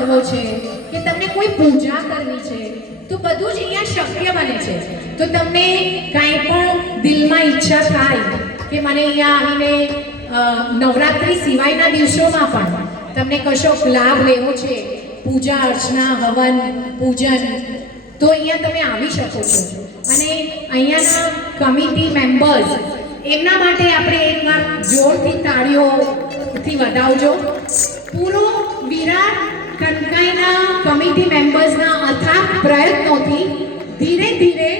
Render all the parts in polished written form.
કરવો છે કે તમને કોઈ પૂજા કરવી છે તો બધું જ અહીંયા શક્ય બને છે. તો તમને કાંઈ પણ દિલમાં ઈચ્છા થાય કે મને અહીંયા આવીને નવરાત્રિ સિવાયના દિવસોમાં પણ તમને કશો લાભ લેવો છે, પૂજા અર્ચના હવન પૂજન, તો અહીંયા તમે આવી શકો છો. અને અહીંયાના કમિટી મેમ્બર્સ એમના માટે આપણે એકવાર જોરથી તાળીઓથી વધાવજો. પૂરો વિરાર કનકાઈના કમિટી મેમ્બર્સના અથાગ પ્રયત્નોથી ધીરે ધીરે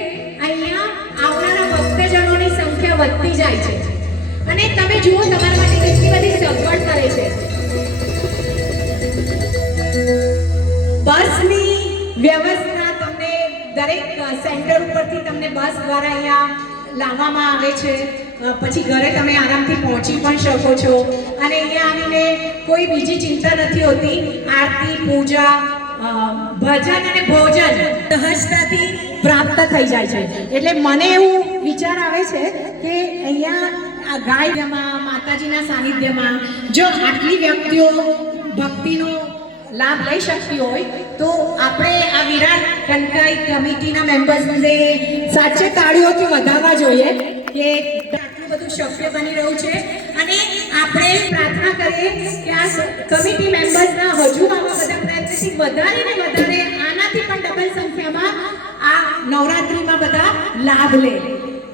અહીંયા આવનારા ભક્તજનોની સંખ્યા વધતી જાય છે. અને તમે જુઓ તમારા માટે કેટલી બધી સગવડ કરે છે. બસની વ્યવસ્થા તમને દરેક સેન્ટર ઉપરથી તમને બસ દ્વારા અહીંયા લાવવામાં આવે છે. પછી ઘરે તમે આરામથી પહોંચી પણ શકો છો. અને અહીંયા આવીને કોઈ બીજી ચિંતા નથી હોતી. આરતી, પૂજા, ભજન અને ભોજન સહજતાથી પ્રાપ્ત થઈ જાય છે. એટલે મને એવું વિચાર આવે છે કે અહીંયા ગાયમાં માતાજીના સાનિધ્યમાં જો આટલી વ્યક્તિઓ ભક્તિનો લાભ લઈ શકતી હોય તો આપણે આ વિરાટ કનકાઈ કમિટીના મેમ્બર્સને સાચે તાળીઓથી વધારવા જોઈએ કે આટલું બધું શક્ય બની રહ્યું છે. અને આપણે પ્રાર્થના કરીએ કે આ કમિટી મેમ્બર્સના હજુ આવા બધા પ્રયત્નથી વધારે ને વધારે આનાથી પણ ડબલ સંખ્યામાં આ નવરાત્રિમાં બધા લાભ લે.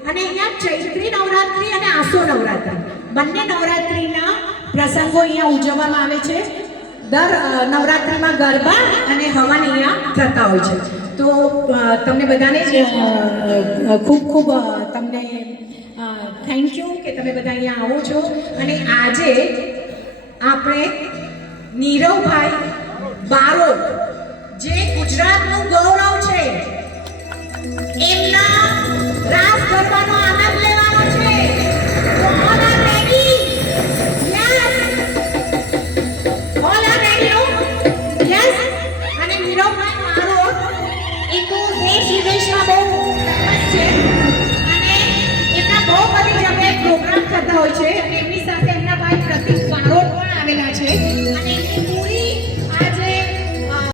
અને અહીંયા ચૈત્રી નવરાત્રિ અને આસો નવરાત્રિ બંને નવરાત્રિના પ્રસંગો અહીંયા ઉજવવામાં આવે છે. દર નવરાત્રિમાં ગરબા અને હવન અહીંયા થતા હોય છે. તો તમને બધાને જ ખૂબ ખૂબ તમને થેન્ક યુ કે તમે બધા અહીંયા આવો છો. અને આજે આપણે નીરવભાઈ બારોટ જે ગુજરાતનું ગૌરવ છે એમના રાસ ગરબાનો આનંદ લેવાનો છે. તો all are ready? Yes. All are ready? Yes. અને નીરવભાઈ બારોટ એ તો દેશ વિદેશમાં બહુ ફેમસ છે અને એમના બહુ બધી જગ્યાએ પ્રોગ્રામ થતા હોય છે. અને એમની સાથે એમના ભાઈ પ્રતિક